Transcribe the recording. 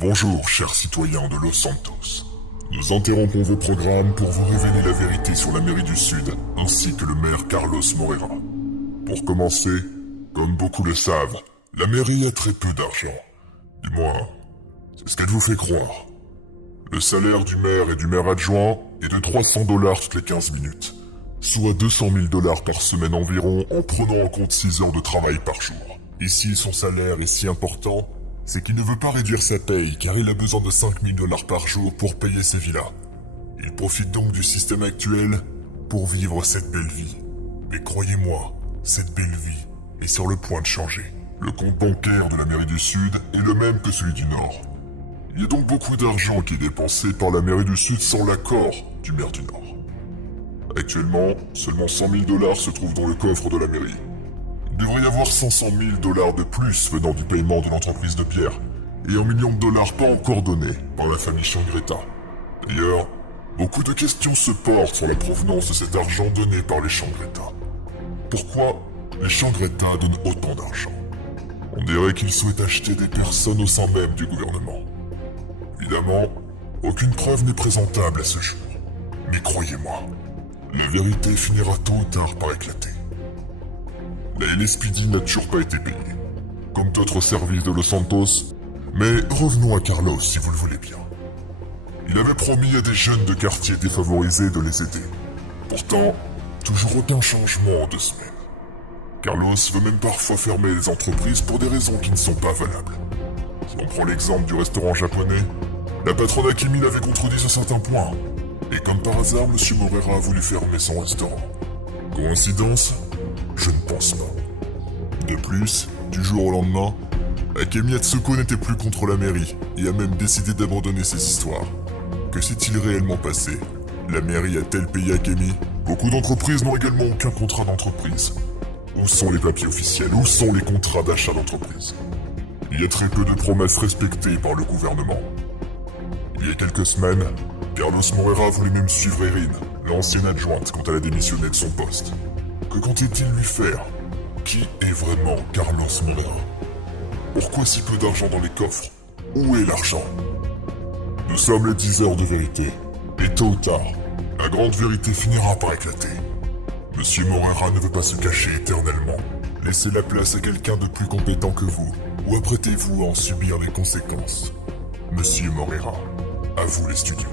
Bonjour, chers citoyens de Los Santos. Nous interrompons vos programmes pour vous révéler la vérité sur la mairie du Sud, ainsi que le maire Carlos Moreira. Pour commencer, comme beaucoup le savent, la mairie a très peu d'argent. Du moins, c'est ce qu'elle vous fait croire. Le salaire du maire et du maire adjoint est de $300 toutes les 15 minutes, soit $200 000 par semaine environ en prenant en compte 6 heures de travail par jour. Ici, son salaire est si important, c'est qu'il ne veut pas réduire sa paye car il a besoin de $5 000 par jour pour payer ses villas. Il profite donc du système actuel pour vivre cette belle vie. Mais croyez-moi, cette belle vie est sur le point de changer. Le compte bancaire de la mairie du Sud est le même que celui du Nord. Il y a donc beaucoup d'argent qui est dépensé par la mairie du Sud sans l'accord du maire du Nord. Actuellement, seulement $100 000 se trouvent dans le coffre de la mairie. Il devrait y avoir $500 000 de plus venant du paiement de l'entreprise de Pierre, et $1 million pas encore donnés par la famille Changreta. D'ailleurs, beaucoup de questions se portent sur la provenance de cet argent donné par les Changreta. Pourquoi les Changreta donnent autant d'argent? On dirait qu'ils souhaitent acheter des personnes au sein même du gouvernement. Évidemment, aucune preuve n'est présentable à ce jour. Mais croyez-moi, la vérité finira tôt ou tard par éclater. La LSPD n'a toujours pas été payée, comme d'autres services de Los Santos, mais revenons à Carlos si vous le voulez bien. Il avait promis à des jeunes de quartiers défavorisés de les aider. Pourtant, toujours aucun changement en 2 semaines. Carlos veut même parfois fermer les entreprises pour des raisons qui ne sont pas valables. Si on prend l'exemple du restaurant japonais, la patronne Akemi l'avait contredit sur certains points, et comme par hasard, M. Moreira a voulu fermer son restaurant. Coïncidence? Je ne pense pas. De plus, du jour au lendemain, Akemi Atsuko n'était plus contre la mairie et a même décidé d'abandonner ces histoires. Que s'est-il réellement passé? La mairie a-t-elle payé Akemi? Beaucoup d'entreprises n'ont également aucun contrat d'entreprise. Où sont les papiers officiels? Où sont les contrats d'achat d'entreprise? Il y a très peu de promesses respectées par le gouvernement. Il y a quelques semaines, Carlos Moreira voulait même suivre Erin, l'ancienne adjointe, quand elle a démissionné de son poste. Que comptait-il lui faire? Qui est vraiment Carlos Moreira? Pourquoi si peu d'argent dans les coffres? Où est l'argent? Nous sommes les 10 heures de vérité, et tôt ou tard, la grande vérité finira par éclater. Monsieur Moreira ne veut pas se cacher éternellement. Laissez la place à quelqu'un de plus compétent que vous, ou apprêtez-vous à en subir les conséquences. Monsieur Moreira, à vous les studios.